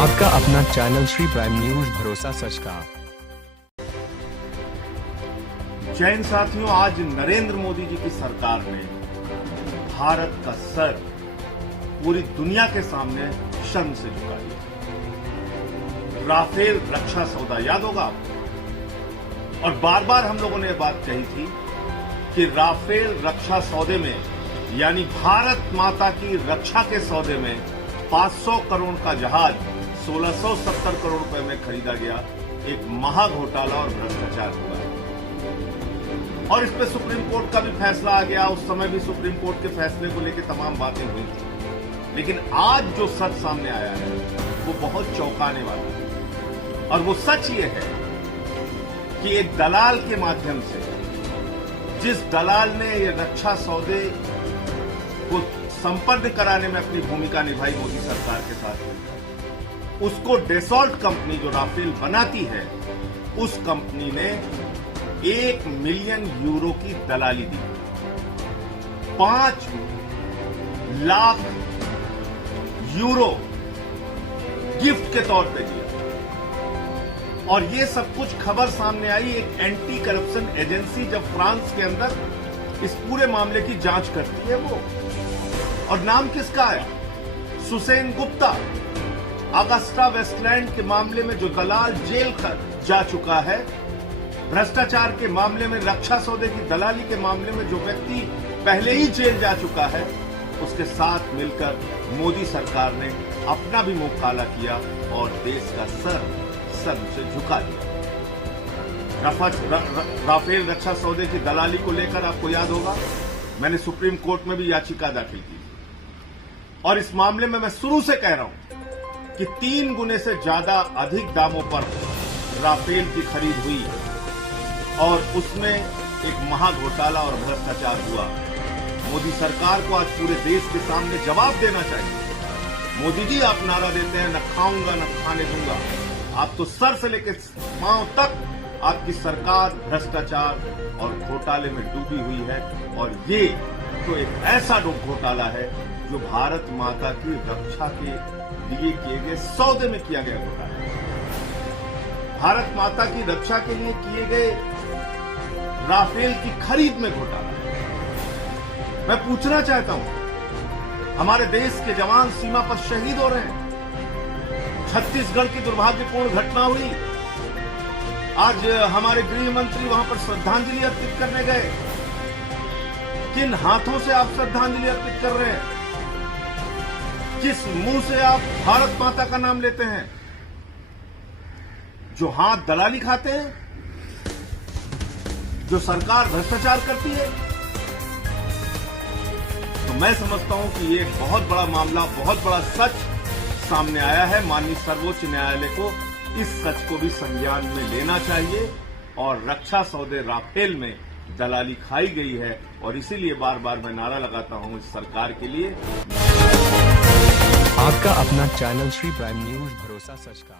आपका अपना channel Shri prime news, भरोसा सच का। जय हिंद साथियों, आज नरेंद्र मोदी जी की सरकार ने भारत का सर पूरी दुनिया के सामने शर्म से झुका दिया। राफेल रक्षा सौदा याद होगा आपको, और बार बार हम लोगों ने यह बात कही थी कि राफेल रक्षा सौदे में, यानी भारत माता की रक्षा के सौदे में 500 करोड़ का जहाज 1670 करोड़ रुपए में खरीदा गया। एक महा घोटाला और भ्रष्टाचार हुआ है और इस पे सुप्रीम कोर्ट का भी फैसला आ गया। उस समय भी सुप्रीम कोर्ट के फैसले को लेकर तमाम बातें हुई थी, लेकिन आज जो सच सामने आया है वो बहुत चौंकाने वाला है। और वो सच ये है कि एक दलाल के माध्यम से, जिस दलाल ने ये रक्षा सौदे को संपन्न कराने में अपनी भूमिका निभाई मोदी सरकार के साथ मिलकर, उसको डेसॉल्ट कंपनी जो राफेल बनाती है, उस कंपनी ने 1 मिलियन यूरो की दलाली दी, 5 लाख यूरो गिफ्ट के तौर पे दिया। और ये सब कुछ खबर सामने आई एक एंटी करप्शन एजेंसी जब फ्रांस के अंदर इस पूरे मामले की जांच करती है वो। और नाम किसका आया? सुसेन गुप्ता। अगस्टा वेस्टलैंड के मामले में जो दलाल जेल जा चुका है, भ्रष्टाचार के मामले में, रक्षा सौदे की दलाली के मामले में जो व्यक्ति पहले ही जेल जा चुका है, उसके साथ मिलकर मोदी सरकार ने अपना भी मुंह काला किया और देश का सर शर्म से झुका दिया। राफेल रक्षा सौदे की दलाली को लेकर आपको याद होगा, मैंने सुप्रीम कोर्ट में भी याचिका दाखिल की और इस मामले में मैं शुरू से कह रहा हूं कि 3 गुने से ज्यादा अधिक दामों पर राफेल की खरीद हुई और उसमें एक महा घोटाला और भ्रष्टाचार हुआ। मोदी सरकार को आज पूरे देश के सामने जवाब देना चाहिए। मोदी जी, आप नारा देते हैं न खाऊंगा न खाने दूंगा, आप तो सर से लेकर पांव तक आपकी सरकार भ्रष्टाचार और घोटाले में डूबी हुई है। और ये तो एक ऐसा घोटाला है जो भारत माता की रक्षा के लिए किए गए सौदे में किया गया घोटाला है। भारत माता की रक्षा के लिए किए गए राफेल की खरीद में घोटाला है। मैं पूछना चाहता हूं, हमारे देश के जवान सीमा पर शहीद हो रहे हैं। छत्तीसगढ़ की दुर्भाग्यपूर्ण घटना हुई, आज हमारे गृह मंत्री वहां पर श्रद्धांजलि अर्पित करने गए। किन हाथों से आप श्रद्धांजलि अर्पित कर रहे हैं? किस मुंह से आप भारत माता का नाम लेते हैं? जो हाथ दलाली खाते हैं, जो सरकार भ्रष्टाचार करती है। तो मैं समझता हूं कि ये बहुत बड़ा मामला, बहुत बड़ा सच सामने आया है। माननीय सर्वोच्च न्यायालय को इस सच को भी संज्ञान में लेना चाहिए और रक्षा सौदे राफेल में दलाली खाई गई है। और इसीलिए बार बार मैं नारा लगाता हूं इस सरकार के लिए। आपका अपना चैनल श्री प्राइम न्यूज, भरोसा सच का।